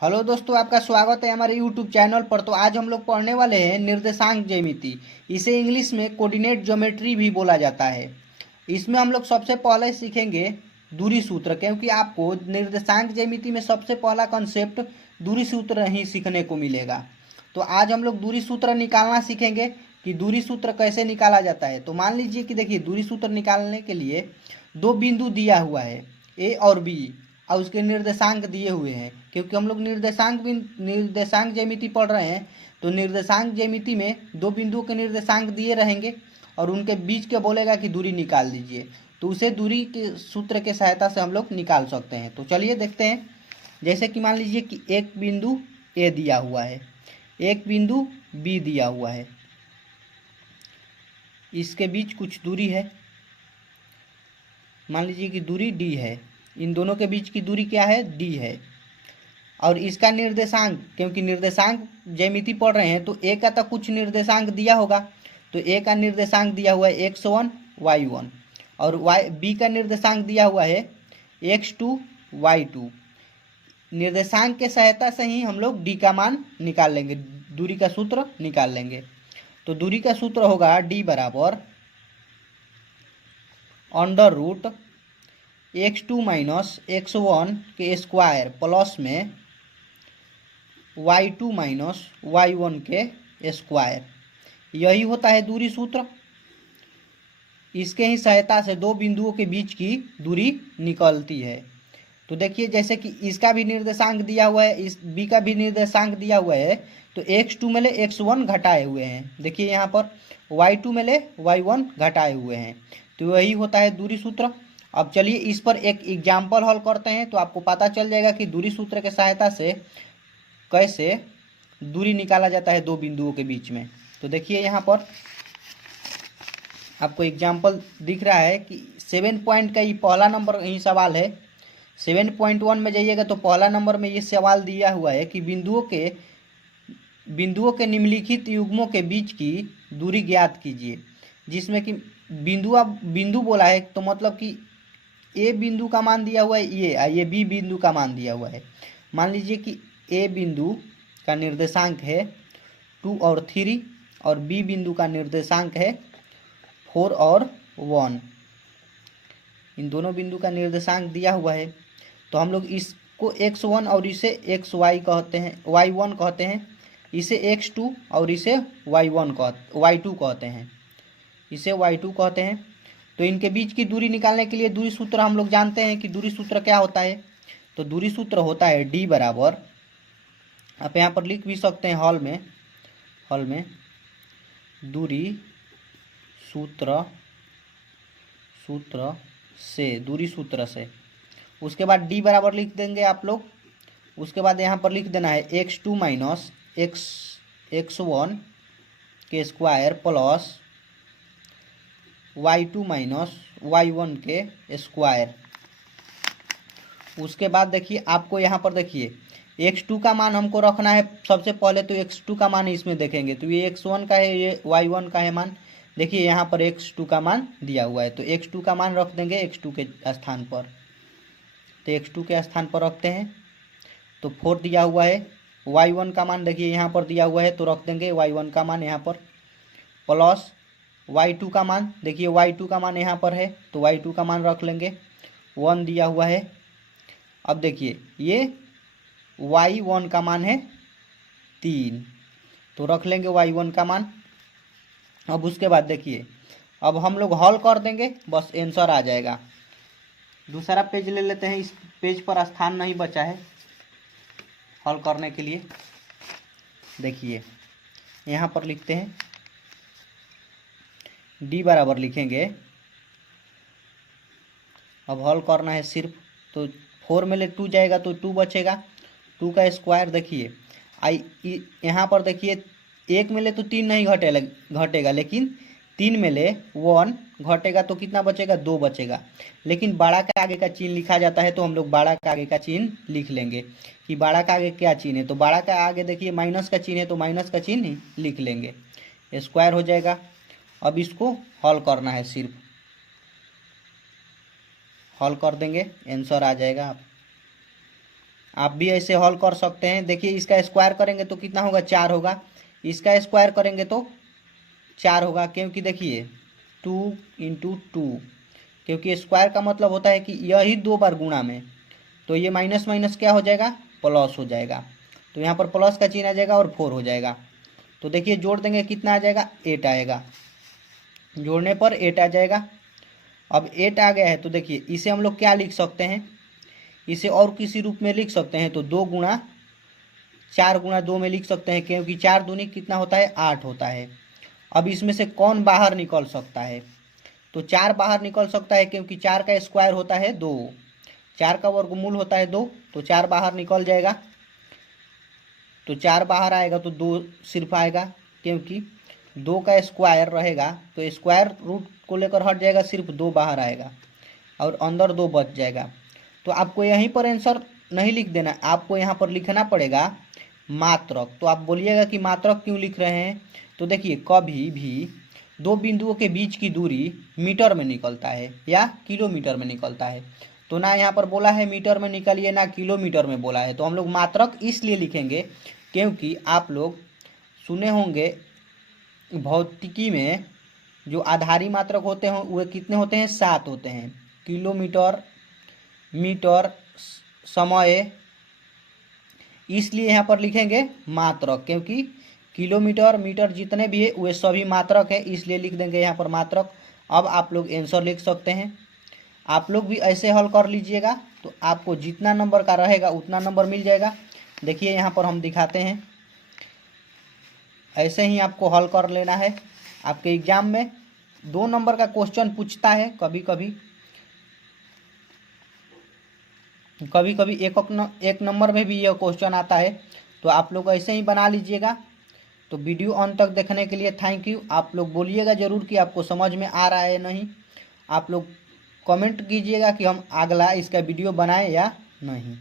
Hello दोस्तों, आपका स्वागत है हमारे यूट्यूब चैनल पर। तो आज हम लोग पढ़ने वाले हैं निर्देशांक ज्यामिति। इसे इंग्लिश में कोऑर्डिनेट ज्योमेट्री भी बोला जाता है। इसमें हम लोग सबसे पहले सीखेंगे दूरी सूत्र, क्योंकि आपको निर्देशांक ज्यामिति में सबसे पहला कॉन्सेप्ट दूरी सूत्र ही सीखने को मिलेगा। तो आज हम लोग दूरी सूत्र निकालना सीखेंगे कि दूरी सूत्र कैसे निकाला जाता है। तो मान लीजिए कि देखिए, दूरी सूत्र निकालने के लिए दो बिंदु दिया हुआ है, ए और बी, और उसके निर्देशांक दिए हुए हैं। क्योंकि हम लोग निर्देशांक ज्यामिति पढ़ रहे हैं, तो निर्देशांक ज्यामिति में दो बिंदुओं के निर्देशांक दिए रहेंगे और उनके बीच के बोलेगा कि दूरी निकाल दीजिए। तो उसे दूरी के सूत्र के सहायता से हम लोग निकाल सकते हैं। तो चलिए देखते हैं। जैसे कि मान लीजिए कि एक बिंदु ए दिया हुआ है, एक बिंदु बी दिया हुआ है, इसके बीच कुछ दूरी है। मान लीजिए कि दूरी डी है, इन दोनों के बीच की दूरी क्या है, डी है। और इसका निर्देशांक, क्योंकि निर्देशांक ज्यामिति पढ़ रहे हैं तो ए का तो कुछ निर्देशांक दिया होगा। तो ए का निर्देशांक दिया हुआ है x1 y1, और बी का निर्देशांक दिया हुआ है x2 y2। निर्देशांक के सहायता से ही हम लोग डी का मान निकाल लेंगे, दूरी का सूत्र निकाल लेंगे। तो दूरी का सूत्र होगा डी बराबर under root x2 minus x1 के स्क्वायर प्लस में y2 माइनस y1 के स्क्वायर। यही होता है दूरी सूत्र। इसके ही सहायता से दो बिंदुओं के बीच की दूरी निकलती है। तो देखिए, जैसे कि इसका भी निर्देशांक दिया हुआ है, इस बी का भी निर्देशांक दिया हुआ है। तो x2 में ले x1 घटाए हुए हैं, देखिए यहाँ पर y2 में ले y1 घटाए हुए हैं। तो यही होता है दूरी सूत्र। अब चलिए इस पर एक एग्जाम्पल हल करते हैं, तो आपको पता चल जाएगा कि दूरी सूत्र के सहायता से कैसे दूरी निकाला जाता है दो बिंदुओं के बीच में। तो देखिए यहाँ पर आपको एग्जाम्पल दिख रहा है कि 7 पॉइंट का ये पहला नंबर ही सवाल है। 7.1 में जाइएगा तो पहला नंबर में ये सवाल दिया हुआ है कि बिंदुओं के निम्नलिखित युग्मों के बीच की दूरी ज्ञात कीजिए। जिसमें कि बिंदु बोला है, तो मतलब कि ए बिंदु का मान दिया हुआ है ये बी बिंदु का मान दिया हुआ है। मान लीजिए कि ए बिंदु का निर्देशांक है 2 और 3, और बी बिंदु का निर्देशांक है 4 और 1। इन दोनों बिंदु का निर्देशांक दिया हुआ है। तो हम लोग इसको x1 और इसे xy कहते हैं, y1 कहते हैं, इसे x2 और इसे y2 कहते हैं, इसे y2 कहते हैं। तो इनके बीच की दूरी निकालने के लिए दूरी सूत्र हम लोग जानते हैं कि दूरी सूत्र क्या होता है। तो दूरी सूत्र होता है डी बराबर, आप यहाँ पर लिख भी सकते हैं हॉल में दूरी सूत्र से। उसके बाद डी बराबर लिख देंगे आप लोग। उसके बाद यहाँ पर लिख देना है x2 माइनस x1 के square plus y2 minus y1 के स्क्वायर। उसके बाद देखिए, आपको यहाँ पर देखिए x2 का मान हमको रखना है सबसे पहले। तो x2 का मान इसमें देखेंगे, तो ये x1 का है, ये y1 का है मान। देखिए यहाँ पर x2 का मान दिया हुआ है, तो x2 का मान रख देंगे x2 के स्थान पर। तो x2 के स्थान पर रखते हैं, तो 4 दिया हुआ है। y1 का मान देखिए यहाँ पर दिया हुआ है, तो रख देंगे y1 का मान यहाँ पर, प्लस y2 का मान, देखिए y2 का मान यहाँ पर है, तो y2 का मान रख लेंगे। 1 दिया हुआ है। अब देखिए ये y1 का मान है 3, तो रख लेंगे y1 का मान। अब उसके बाद देखिए, अब हम लोग हल कर देंगे, बस आंसर आ जाएगा। दूसरा पेज ले लेते हैं, इस पेज पर स्थान नहीं बचा है हल करने के लिए। देखिए यहाँ पर लिखते हैं डी बराबर लिखेंगे, अब हल करना है सिर्फ। तो 4 में ले 2 जाएगा तो 2 बचेगा, 2 का स्क्वायर। देखिए यहाँ पर देखिए 1 में ले तो 3 नहीं घटेगा, लेकिन 3 में ले 1 घटेगा तो कितना बचेगा, 2 बचेगा। लेकिन बड़ा का आगे का चिन्ह लिखा जाता है, तो हम लोग बड़ा का आगे का चिन्ह लिख लेंगे कि बड़ा का आगे क्या चिन्ह है। तो बड़ा का आगे देखिए माइनस का चिन्ह है, तो माइनस का चिन्ह ही लिख लेंगे, स्क्वायर हो जाएगा। अब इसको हल करना है, सिर्फ हल कर देंगे, आंसर आ जाएगा। आप भी ऐसे हल कर सकते हैं। देखिए इसका स्क्वायर करेंगे तो कितना होगा, 4 होगा। इसका स्क्वायर करेंगे तो 4 होगा, क्योंकि देखिए 2 × 2, क्योंकि स्क्वायर का मतलब होता है कि यही 2 बार गुणा में, तो ये माइनस माइनस क्या हो जाएगा, प्लस हो जाएगा। तो यहाँ पर प्लस का चिन्ह आ जाएगा और 4 हो जाएगा। तो देखिए जोड़ देंगे कितना आ जाएगा, 8 आएगा। जोड़ने पर 8 आ जाएगा। अब 8 आ गया है तो देखिए इसे हम लोग क्या लिख सकते हैं, इसे और किसी रूप में लिख सकते हैं। तो 4 × 2 में लिख सकते हैं, क्योंकि 4 दूनी कितना होता है, 8 होता है। अब इसमें से कौन बाहर निकल सकता है, तो 4 बाहर निकल सकता है, क्योंकि 4 का स्क्वायर होता है 2, 4 का वर्गमूल होता है 2, तो 4 बाहर निकल जाएगा। तो 4 बाहर आएगा तो 2 सिर्फ आएगा, क्योंकि 2 का स्क्वायर रहेगा तो स्क्वायर रूट को लेकर हट जाएगा, सिर्फ 2 बाहर आएगा और अंदर 2 बच जाएगा। तो आपको यहीं पर आंसर नहीं लिख देना, आपको यहाँ पर लिखना पड़ेगा मात्रक। तो आप बोलिएगा कि मात्रक क्यों लिख रहे हैं, तो देखिए कभी भी 2 बिंदुओं के बीच की दूरी मीटर में निकलता है या किलोमीटर में निकलता है। तो ना यहाँ पर बोला है मीटर में निकलिए, ना किलोमीटर में बोला है। तो हम लोग मात्रक इसलिए लिखेंगे क्योंकि आप लोग सुने होंगे भौतिकी में जो आधारी मात्रक होते हैं वे कितने होते हैं, 7 होते हैं। किलोमीटर, मीटर, समय, इसलिए यहाँ पर लिखेंगे मात्रक, क्योंकि किलोमीटर, मीटर जितने भी है वे सभी मात्रक है, इसलिए लिख देंगे यहाँ पर मात्रक। अब आप लोग आंसर लिख सकते हैं। आप लोग भी ऐसे हल कर लीजिएगा तो आपको जितना नंबर का रहेगा उतना नंबर मिल जाएगा। देखिए यहाँ पर हम दिखाते हैं, ऐसे ही आपको हल कर लेना है। आपके एग्जाम में 2 नंबर का क्वेश्चन पूछता है, कभी कभी एक नंबर में भी यह क्वेश्चन आता है। तो आप लोग ऐसे ही बना लीजिएगा। तो वीडियो अंत तक देखने के लिए थैंक यू। आप लोग बोलिएगा ज़रूर कि आपको समझ में आ रहा है नहीं। आप लोग कमेंट कीजिएगा कि हम अगला इसका वीडियो बनाएं या नहीं।